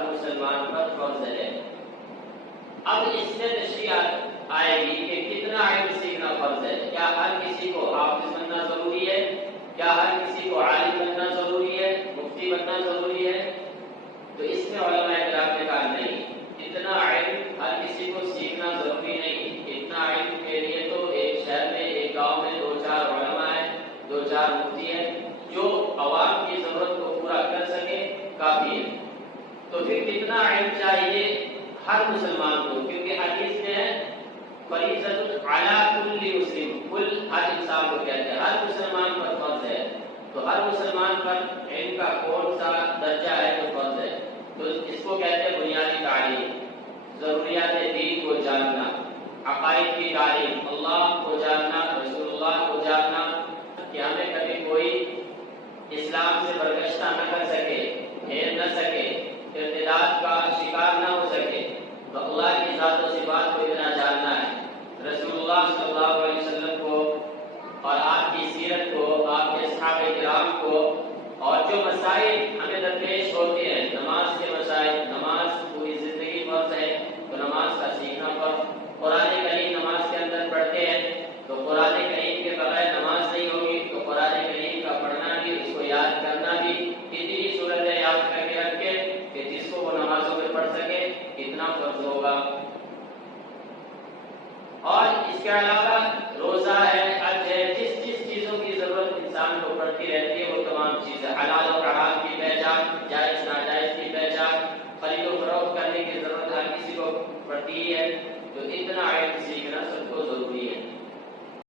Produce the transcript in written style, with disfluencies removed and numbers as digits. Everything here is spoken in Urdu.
ہر مسلمان پر فرض ہے۔ اب اس میں تشریح آئے گی کہ کتنا علم سیکھنا فرض ہے۔ کیا ہر کسی کو حافظ بننا ضروری ہے؟ کیا ہر کسی کو عالم بننا ضروری ہے؟ مفتی بننا ضروری ہے؟ تو اس میں علماء کرام نے کہا نہیں، اتنا علم ہر کسی کو سیکھنا ضروری نہیں۔ اتنا علم کے لیے تو ایک شہر میں ایک گاؤں میں 2-4 علماء ہیں، 2-4 مفتی ہیں، جو عوام کی ضرورت کو پورا کر سکے کافی ہے۔ تو پھر کتنا علم چاہیے ہر مسلمان کو، کیونکہ حدیث میں ہے فریضۃ علی کل مسلم، کل ہر انسان کو کہتے ہیں، ہر مسلمان پر فرض ہے۔ تو ہر مسلمان پر علم کا کون سا درجہ ہے جو فرض ہے؟ تو اس کو کہتے ہیں بنیادی تعلیم، ضروریات دین کو جاننا، عقائد کی تعلیم، اللہ کو جاننا، رسول اللہ کو جاننا، کہ ہمیں